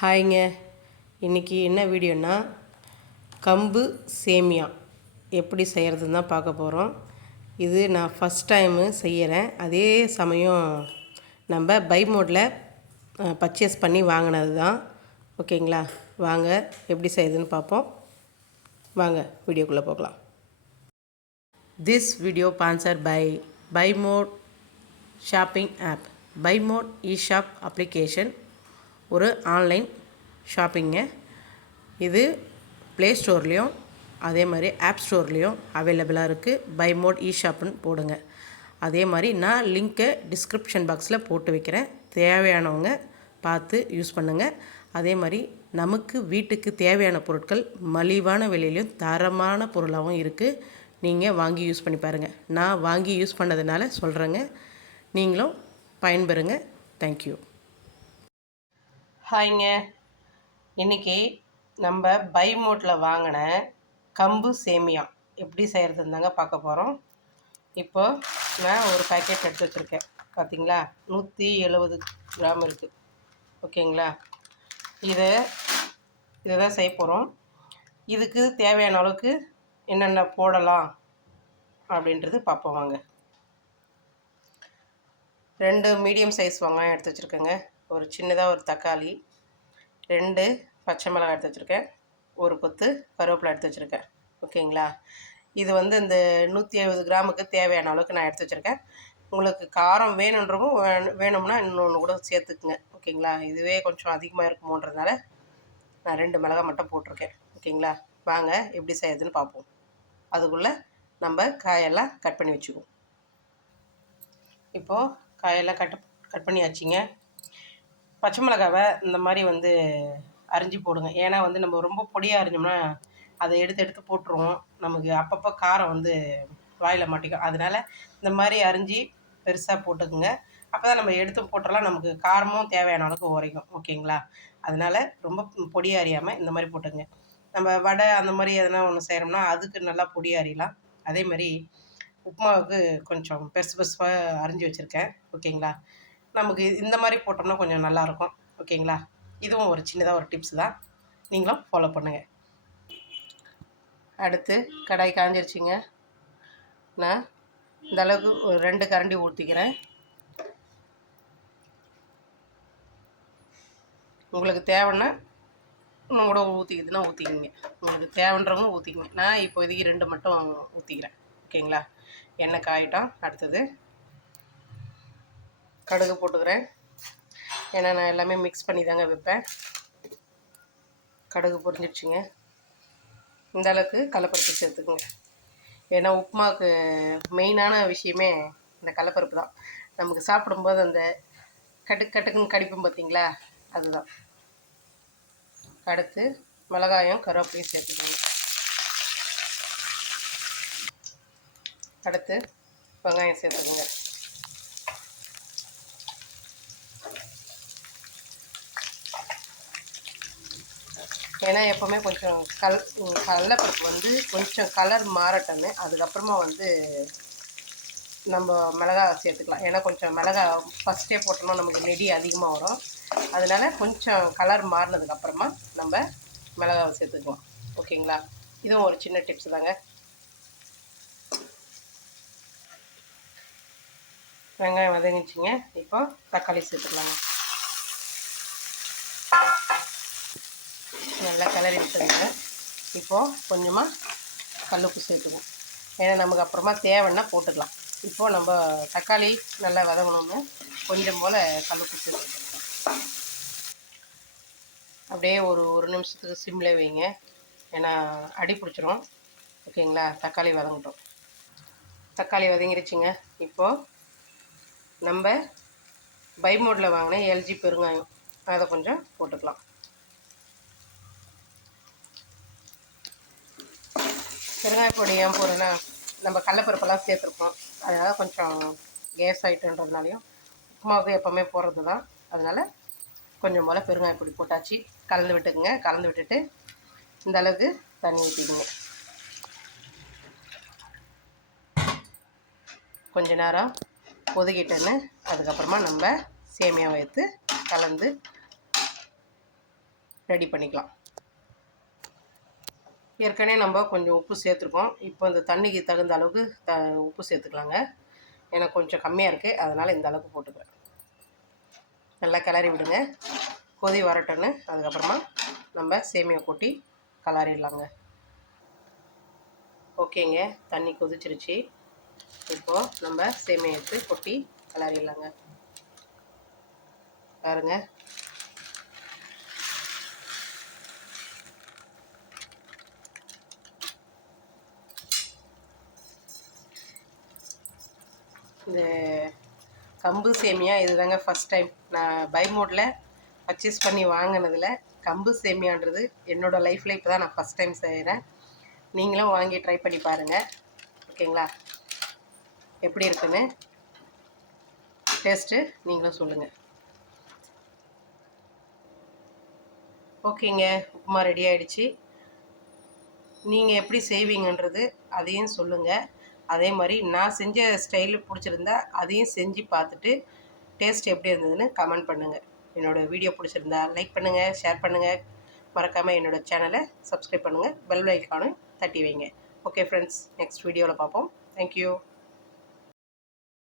ஹாய்ங்க. இன்றைக்கி என்ன வீடியோன்னா கம்பு சேமியா. எப்படி செய்கிறதுன்னு தான் பார்க்க போகிறோம் இது நான் ஃபஸ்ட் டைமு செய்கிறேன் அதே சமயம் நம்ம பை மோடில் பர்ச்சேஸ் பண்ணி வாங்கினது தான். ஓகேங்களா? வாங்க எப்படி செய்யுதுன்னு பார்ப்போம். வாங்க வீடியோக்குள்ளே போகலாம். This video sponsor by buy mode shopping app by mode e shop application ஒரு ஆன்லைன் ஷாப்பிங்க இது ப்ளே ஸ்டோர்லேயும் அதே மாதிரி ஆப் ஸ்டோர்லேயும் அவைலபிளாக இருக்குது பை மோட் இ ஷாப்னு போடுங்க. அதே மாதிரி நான் லிங்க்கை டிஸ்கிரிப்ஷன் பாக்ஸில் போட்டு வைக்கிறேன். தேவையானவங்க பார்த்து யூஸ் பண்ணுங்கள் அதே மாதிரி நமக்கு வீட்டுக்கு தேவையான பொருட்கள் மலிவான விலையிலையும் தரமான பொருளாகவும் இருக்குது நீங்கள் வாங்கி யூஸ் பண்ணி பாருங்கள் நான் வாங்கி யூஸ் பண்ணதுனால சொல்கிறேங்க நீங்களும் பயன்பெறுங்க. தேங்க்யூ ஹாய்ங்க இன்றைக்கி நம்ம பை மோட்டில் வாங்கின கம்பு சேமியா. எப்படி செய்கிறதுன்னு தாங்க பார்க்க போகிறோம் இப்போ நான் ஒரு பேக்கெட் எடுத்து வச்சுருக்கேன். பார்த்தீங்களா நூற்றி எழுபது கிராம் இருக்குது ஓகேங்களா? இதை இதை தான் செய்ய போகிறோம் இதுக்கு தேவையான அளவுக்கு என்னென்ன போடலாம் அப்படின்றது பார்ப்போம் வாங்க. ரெண்டு மீடியம் சைஸ் வெங்காயம் எடுத்து வச்சுருக்கேங்க. ஒரு சின்னதாக ஒரு தக்காளி ரெண்டு பச்சை மிளகாய் எடுத்து வச்சுருக்கேன். ஒரு கொத்து கருவேப்பிலை எடுத்து வச்சுருக்கேன். ஓகேங்களா? இது வந்து இந்த நூற்றி எழுபது கிராமுக்கு தேவையான அளவுக்கு நான் எடுத்து வச்சுருக்கேன். உங்களுக்கு காரம் வேணுன்றவும் வேணும்னா இன்னொன்று கூட சேர்த்துக்குங்க. ஓகேங்களா? இதுவே கொஞ்சம் அதிகமாக இருக்குமோன்றதுனால நான் ரெண்டு மிளகாய் மட்டும் போட்டிருக்கேன். ஓகேங்களா? வாங்க எப்படி செய்யுதுன்னு பார்ப்போம். அதுக்குள்ளே நம்ம காயெல்லாம் கட் பண்ணி வச்சுக்குவோம். இப்போது காயெல்லாம் கட் கட் பண்ணியாச்சிங்க. பச்சை மிளகாவை இந்த மாதிரி வந்து அரிஞ்சு போடுங்க. ஏன்னா வந்து நம்ம ரொம்ப பொடியாக அரிஞ்சோம்னா அதை எடுத்து எடுத்து போட்டுருவோம். நமக்கு அப்பப்போ காரம் வந்து வாயில் மாட்டிக்கும். அதனால் இந்த மாதிரி அரிஞ்சு பெருசாக போட்டுக்குங்க. அப்போ தான் நம்ம எடுத்து போட்டலாம் நமக்கு காரமும் தேவையான அளவுக்கு உரைக்கும் ஓகேங்களா? அதனால் ரொம்ப பொடியாக அறியாமல் இந்த மாதிரி போட்டுங்க நம்ம வடை அந்த மாதிரி எதனா ஒன்று செய்கிறோம்னா அதுக்கு நல்லா பொடியாக அறியலாம் அதே மாதிரி உப்புமாவுக்கு கொஞ்சம் பெருசு பெருசாக அரிஞ்சு வச்சுருக்கேன். ஓகேங்களா? நமக்கு இந்த மாதிரி போட்டோம்னா கொஞ்சம் நல்லாயிருக்கும். ஓகேங்களா? இதுவும் ஒரு சின்னதாக ஒரு டிப்ஸ் தான். நீங்களும் ஃபாலோ பண்ணுங்கள் அடுத்து கடாய் காஞ்சிருச்சிங்க. நான் இந்த அளவுக்கு ஒரு ரெண்டு கரண்டி ஊற்றிக்கிறேன் உங்களுக்கு தேவைன்னா இன்னும் கூட ஊற்றிக்கிதுன்னா ஊற்றிக்கிங்க உங்களுக்கு தேவைன்றவங்க ஊற்றிக்கிங்க நான் இப்போதைக்கு ரெண்டு மட்டும் ஊற்றிக்கிறேன் ஓகேங்களா? எண்ணெய் காயிட்டோம். அடுத்தது கடுகு போட்டுக்கிறேன். ஏன்னா நான் எல்லாமே மிக்ஸ் பண்ணி தாங்க வைப்பேன். கடுகு பொரிஞ்சிடுச்சுங்க. இந்த அளவுக்கு கடலப்பருப்பு சேர்த்துக்குங்க. ஏன்னா உப்புமாவுக்கு மெயினான விஷயமே இந்த கடலப்பருப்பு தான். நமக்கு சாப்பிடும்போது அந்த கட்டுக்கு கட்டுக்குன்னு கடிப்போம் பார்த்தீங்களா அதுதான். அடுத்து மிளகாயும் கருவேப்பிலையும் சேர்த்துக்கோங்க. அடுத்து வெங்காயம் சேர்த்துக்கோங்க. ஏன்னா எப்போவுமே கொஞ்சம் கல் கடலைப்பருப்பு வந்து கொஞ்சம் கலர் மாறட்டமே. அதுக்கப்புறமா வந்து நம்ம மிளகா சேர்த்துக்கலாம். ஏன்னா கொஞ்சம் மிளகா ஃபஸ்ட்டே போட்டோம்னா நமக்கு நெடி அதிகமாக வரும். அதனால் கொஞ்சம் கலர் மாறினதுக்கப்புறமா நம்ம மிளகாவை சேர்த்துக்கலாம். ஓகேங்களா? இதுவும் ஒரு சின்ன டிப்ஸ் தாங்க. வெங்காயம் வதங்கிச்சிங்க இப்போ தக்காளி சேர்த்துக்கலாங்க. நல்லா கிளறி விட்டுருங்க இப்போது கொஞ்சமாக கல்லுப்பு சேர்த்துக்குவோம். ஏன்னா நமக்கு அப்புறமா தேவைன்னா போட்டுக்கலாம். இப்போது நம்ம தக்காளி நல்லா வதங்கணும்னு கொஞ்சம் போல் கல்லுப்பு சேர்த்துக்கலாம் அப்படியே ஒரு ஒரு நிமிஷத்துக்கு சிம்மில் வைங்க. ஏன்னா அடி பிடிச்சிரும். ஓகேங்களா? தக்காளி வதங்கட்டும். தக்காளி வதங்கிருச்சுங்க. இப்போது நம்ம பை மோடில் வாங்கின எல்ஜி பெருங்காயம். அதை கொஞ்சம் போட்டுக்கலாம். பெருங்காய பொடி ஏன் போடுறேன்னா நம்ம கடலப்பருப்பெல்லாம் சேர்த்துருக்கோம். அதனால் கொஞ்சம் கேஸ் ஆகிட்டுன்றதுனாலையும் உப்புமாவுக்கு எப்போவுமே போடுறது தான் அதனால் கொஞ்சம் போல் பெருங்காய பொடி போட்டாச்சு. கலந்து விட்டுக்குங்க. கலந்து விட்டுட்டு இந்த அளவுக்கு தண்ணி ஊற்றிக்குங்க கொஞ்ச நேரம் கொதிக்கிட்டேன்னு அதுக்கப்புறமா நம்ம சேமியா வைத்து கலந்து ரெடி பண்ணிக்கலாம். ஏற்கனவே நம்ம கொஞ்சம் உப்பு சேர்த்துருக்கோம். இப்போ இந்த தண்ணிக்கு தகுந்த அளவுக்கு த உப்பு சேர்த்துக்கலாங்க. எனக்கு கொஞ்சம் கம்மியாக இருக்குது அதனால் இந்த அளவுக்கு போட்டுக்கிறேன். நல்லா கிளறி விடுங்க. கொதி வரட்டுன்னு அதுக்கப்புறமா நம்ம சேமியா கொட்டி கலரிடலாங்க. ஓகேங்க. தண்ணி கொதிச்சிருச்சு. இப்போது நம்ம சேமியா எடுத்து கொட்டி கிளறிடலாங்க பாருங்க. இந்த கம்பு சேமியா இதுதாங்க ஃபஸ்ட் டைம் நான் பை மோடில் பர்ச்சேஸ் பண்ணி வாங்கினதில் கம்பு சேமியான்றது என்னோடய லைஃப்பில் இப்போ தான் நான் ஃபஸ்ட் டைம் செய்கிறேன் நீங்களும் வாங்கி ட்ரை பண்ணி பாருங்கள் ஓகேங்களா? எப்படி இருக்குன்னு டேஸ்ட்டு நீங்களும் சொல்லுங்கள் ஓகேங்க உப்புமா ரெடி ஆகிடுச்சி நீங்கள் எப்படி செய்வீங்கன்றது அதையும் சொல்லுங்கள் அதே மாதிரி நான் செஞ்ச ஸ்டைலு பிடிச்சிருந்தா அதையும் செஞ்சு பார்த்துட்டு டேஸ்ட் எப்படி இருந்ததுன்னு கமெண்ட் பண்ணுங்கள் என்னோடய வீடியோ பிடிச்சிருந்தா லைக் பண்ணுங்கள் ஷேர் பண்ணுங்கள் மறக்காமல் என்னோடய சேனலை சப்ஸ்கிரைப் பண்ணுங்கள் பெல் ஐக்கானும் தட்டி வைங்க. ஓகே ஃப்ரெண்ட்ஸ் நெக்ஸ்ட் வீடியோவில் பார்ப்போம். தேங்க்யூ